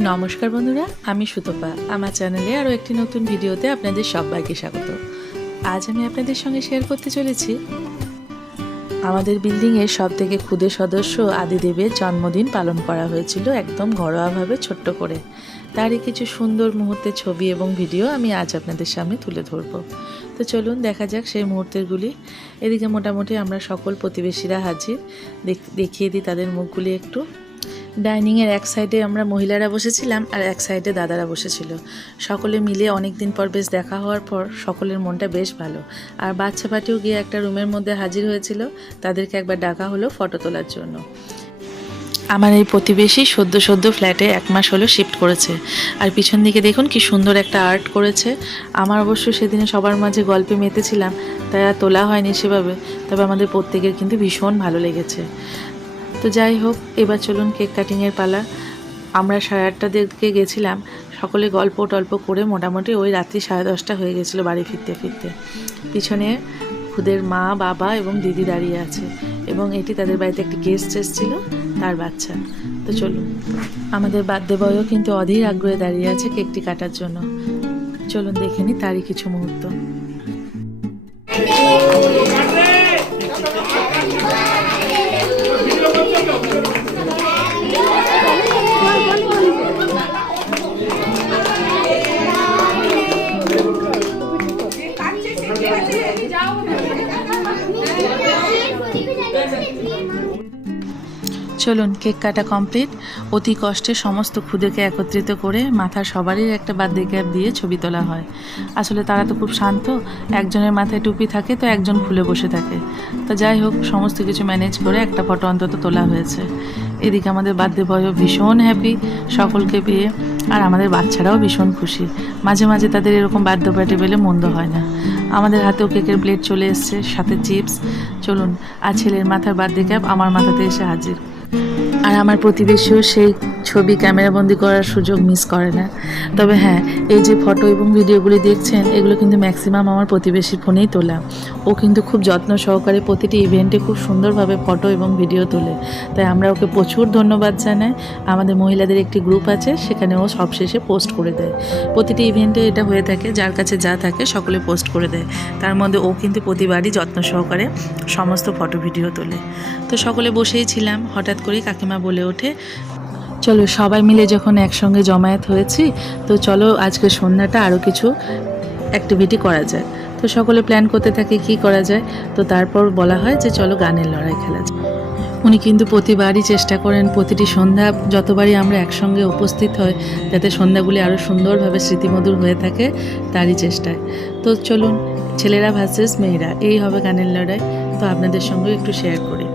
নমস্কার বন্ধুরা, আমি সুতপা। আমার চ্যানেলে আরও একটি নতুন ভিডিওতে আপনাদের সবাইকে স্বাগত। আজ আমি আপনাদের সঙ্গে শেয়ার করতে চলেছি আমাদের বিল্ডিংয়ের সব থেকে ক্ষুদে সদস্য আদিদেবের জন্মদিন পালন করা হয়েছিল একদম ঘরোয়াভাবে ছোট্ট করে। তারই কিছু সুন্দর মুহূর্তের ছবি এবং ভিডিও আমি আজ আপনাদের সামনে তুলে ধরব। তো চলুন দেখা যাক সেই মুহূর্তেরগুলি। এদিকে মোটামুটি আমরা সকল প্রতিবেশীরা হাজির। দেখ- দেখিয়ে দিই তাদের মুখগুলি একটু। ডাইনিংয়ের এক সাইডে আমরা মহিলারা বসেছিলাম আর এক সাইডে দাদারা বসেছিল। সকলে মিলে অনেক দিন পর বেশ দেখা হওয়ার পর সকলের মনটা বেশ ভালো। আর বাচ্চা পাটিও গিয়ে একটা রুমের মধ্যে হাজির হয়েছিল। তাদেরকে একবার ডাকা হলো ফটো তোলার জন্য। আমার এই প্রতিবেশী সদ্য সদ্য ফ্ল্যাটে এক মাস হলো শিফট করেছে। আর পিছন দিকে দেখুন কি সুন্দর একটা আর্ট করেছে। আমার অবশ্য সেদিনে সবার মাঝে গল্পে মেতেছিলাম, তাই আর তোলা হয়নি সেভাবে। তবে আমাদের প্রত্যেকের কিন্তু ভীষণ ভালো লেগেছে। তো যাই হোক, এবার চলুন কেক কাটিংয়ের পালা। আমরা সাড়ে আটটা দিকে গেছিলাম, সকলে গল্প টল্প করে মোটামুটি ওই রাত্রি সাড়ে দশটা হয়ে গেছিল বাড়ি ফিরতে ফিরতে। পিছনে খুদের মা, বাবা এবং দিদি দাঁড়িয়ে আছে এবং এটি তাদের বাড়িতে একটি গেস্ট এসেছিল, তার বাচ্চা। তো চলুন, আমাদের বার্থডে বয়ও কিন্তু অধীর আগ্রহে দাঁড়িয়ে আছে কেকটি কাটার জন্য। চলুন দেখে নিই তারই কিছু মুহূর্ত। চলুন কেক কাটা কমপ্লিট অতি কষ্টে সমস্ত খুদেকে একত্রিত করে মাথার সবারই একটা বার্থডে ক্যাপ দিয়ে ছবি তোলা হয়। আসলে তারা তো খুব শান্ত, একজনের মাথায় টুপি থাকে তো একজন খুলে বসে থাকে। তো যাই হোক, সমস্ত কিছু ম্যানেজ করে একটা ফটো অন্তত তোলা হয়েছে। এদিকে আমাদের বার্থডে বয়ও ভীষণ হ্যাপি সকলকে পেয়ে, আর আমাদের বাচ্চারাও ভীষণ খুশি। মাঝে মাঝে তাদের এরকম বার্থডে পার্টি পেলে মন্দ হয় না। আমাদের হাতেও কেকের প্লেট চলে এসছে, সাথে চিপস চলুন আর ছেলের মাথার বার্থডে ক্যাপ আমার মাথাতে এসে হাজির। আর আমার প্রতিবেশীও সেই ছবি ক্যামেরাবন্দি করার সুযোগ মিস করে না। তবে হ্যাঁ এই যে ফটো এবং ভিডিওগুলি দেখছেন, এগুলো কিন্তু ম্যাক্সিমাম আমার প্রতিবেশীর ফোনেই তোলা। ও কিন্তু খুব যত্ন সহকারে প্রতিটি ইভেন্টে খুব সুন্দরভাবে ফটো এবং ভিডিও তোলে। তাই আমরা ওকে প্রচুর ধন্যবাদ জানাই। আমাদের মহিলাদের একটি গ্রুপ আছে, সেখানে ও সবশেষে পোস্ট করে দেয়। প্রতিটি ইভেন্টে এটা হয়ে থাকে, যার কাছে যা থাকে সকলে পোস্ট করে দেয়। তার মধ্যে ও কিন্তু প্রতিবারই যত্ন সহকারে সমস্ত ফটো ভিডিও তোলে। তো সকলে বসেই ছিলাম, হঠাৎ করেই কাকিমা বলে ওঠে চলো সবাই মিলে যখন একসঙ্গে জমায়েত হয়েছি, তো চলো আজকে সন্ধ্যাটা আরও কিছু অ্যাক্টিভিটি করা যায়। তো সকলে প্ল্যান করতে থাকে কি করা যায়। তো তারপর বলা হয় যে চলো গানের লড়াই খেলা যায় উনি কিন্তু প্রতিবারই চেষ্টা করেন, প্রতিটি সন্ধ্যা যতবারই আমরা একসঙ্গে উপস্থিত হই, যাতে সন্ধ্যাগুলি আরও সুন্দরভাবে স্মৃতিমধুর হয়ে থাকে, তারই চেষ্টায়। তো চলুন, ছেলেরা ভার্সেস মেয়েরা, এই হবে গানের লড়াই। তো আপনাদের সঙ্গে একটু শেয়ার করি।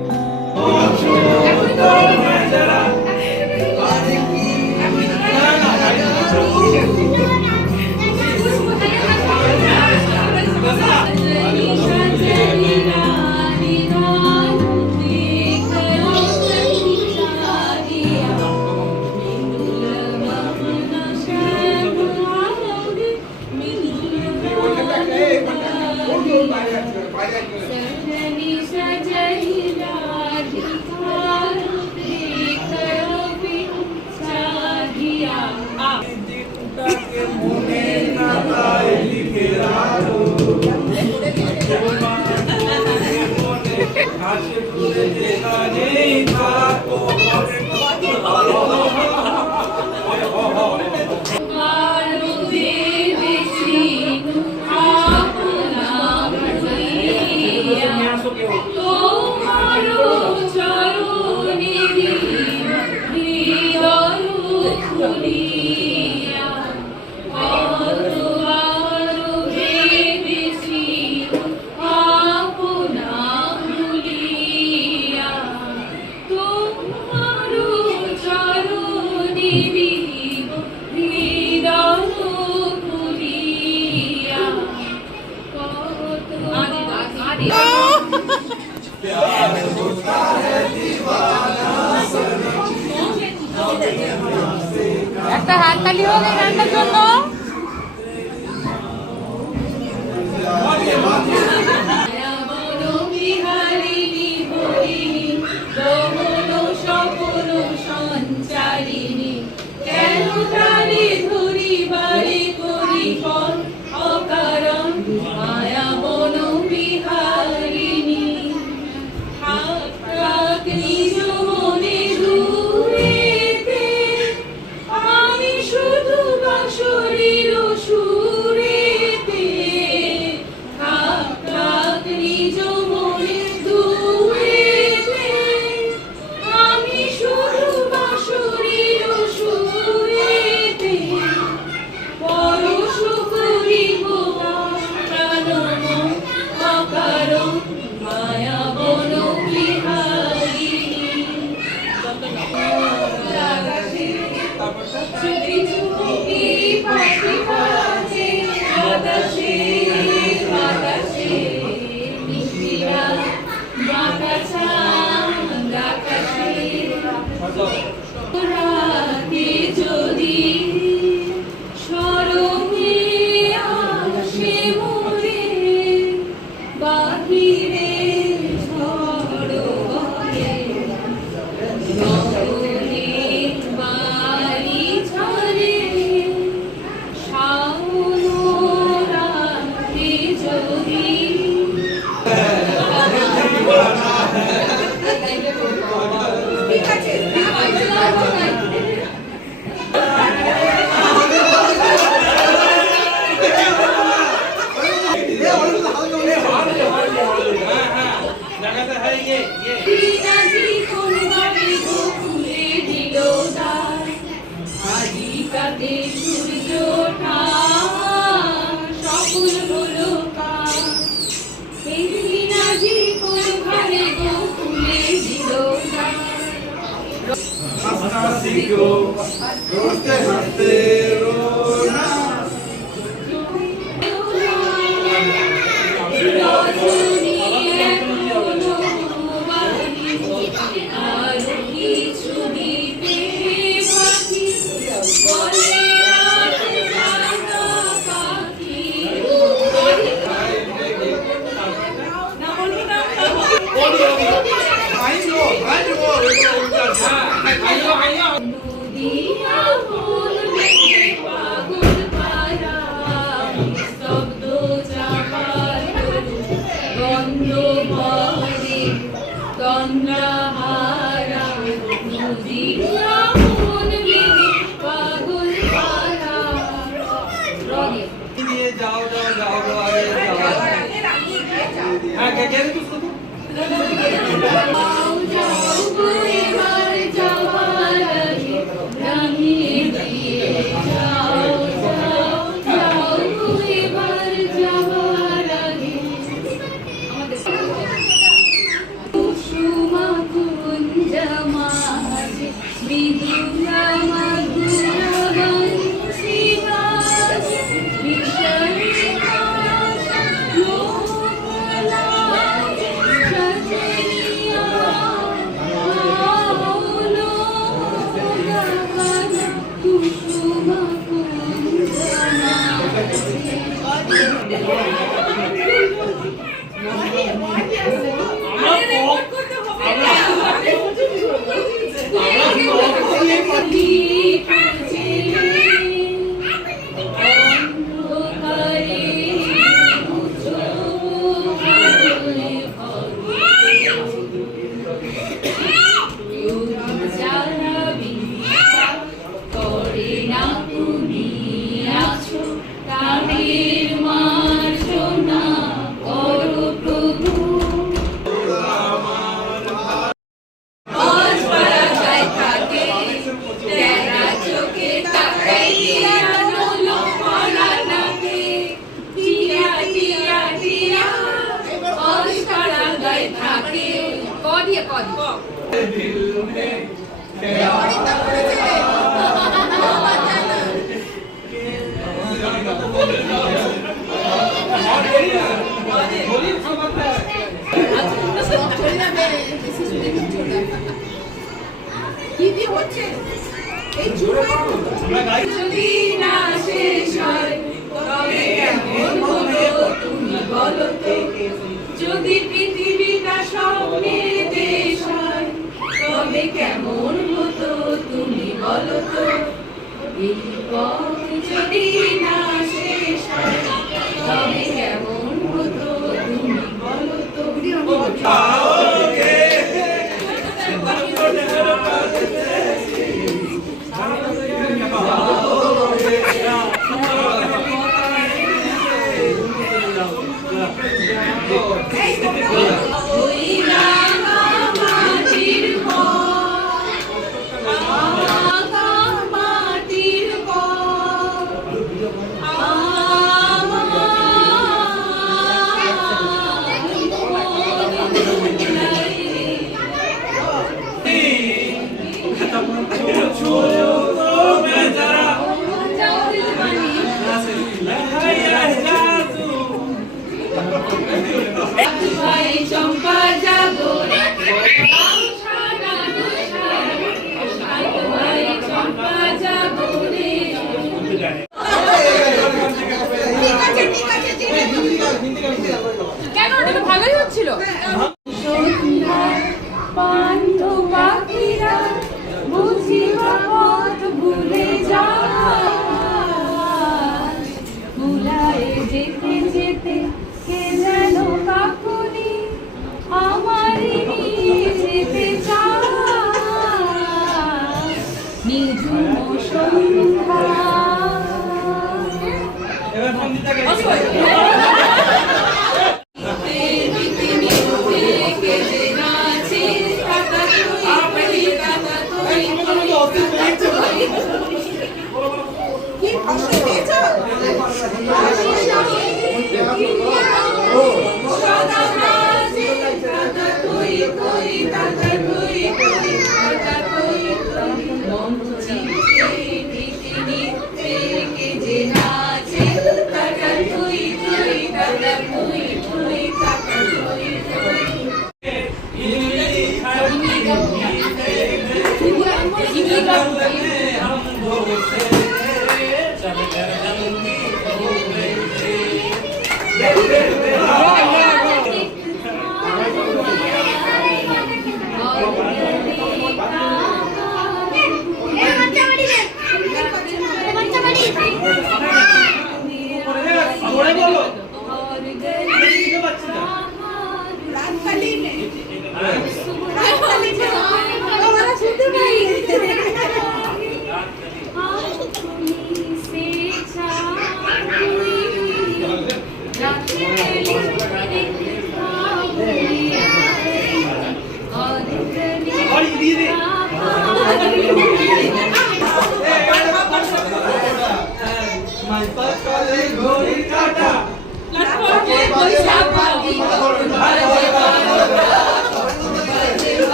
México, কি হচ্ছে? এই যদি তবে কেমন পৃথিবীটা দেশ তবে কেমন হতো তুমি বলো তো? এই পথ যদি না শেষ তবে কেমন হতো তুমি বলো তো? নিঝুম সন্ধ্যা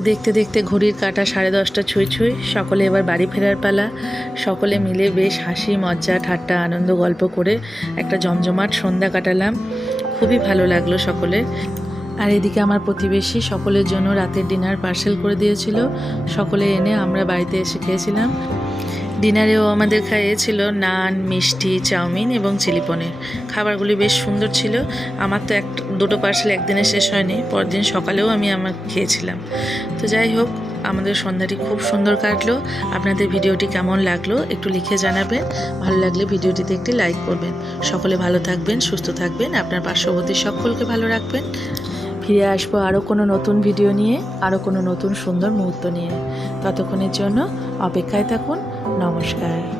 দেখতে দেখতে ঘড়ির কাটা সাড়ে দশটা ছুঁই ছুঁই, সকলে এবার বাড়ি ফেরার পালা। সকলে মিলে বেশ হাসি মজা ঠাট্টা, আনন্দ, গল্প করে একটা জমজমাট সন্ধ্যা কাটালাম। খুবই ভালো লাগল সকলে। আর এদিকে আমার প্রতিবেশী সকলের জন্য রাতের ডিনার পার্সেল করে দিয়েছিল। সকলে এনে আমরা বাড়িতে এসে খেয়েছিলাম। ডিনারেও আমাদের খাইয়েছিল নান, মিষ্টি, চাউমিন এবং চিলি পনির। খাবারগুলি বেশ সুন্দর ছিল। আমার তো এক, দুটো পার্সেল একদিনে শেষ হয়নি। পরদিন সকালেও আমি আমার খেয়েছিলাম। তো যাই হোক, আমাদের সন্ধ্যাটি খুব সুন্দর কাটলো। আপনাদের ভিডিওটি কেমন লাগল একটু লিখে জানাবেন। ভালো লাগলে ভিডিওটিতে একটি লাইক করবেন। সকলে ভালো থাকবেন, সুস্থ থাকবেন। আপনার পার্শ্ববর্তী সকলকে ভালো রাখবেন। ফিরে আসব আরও কোনো নতুন ভিডিও নিয়ে, আরও কোনো নতুন সুন্দর মুহূর্ত নিয়ে। ততক্ষণের জন্য অপেক্ষায় থাকুন। নমস্কার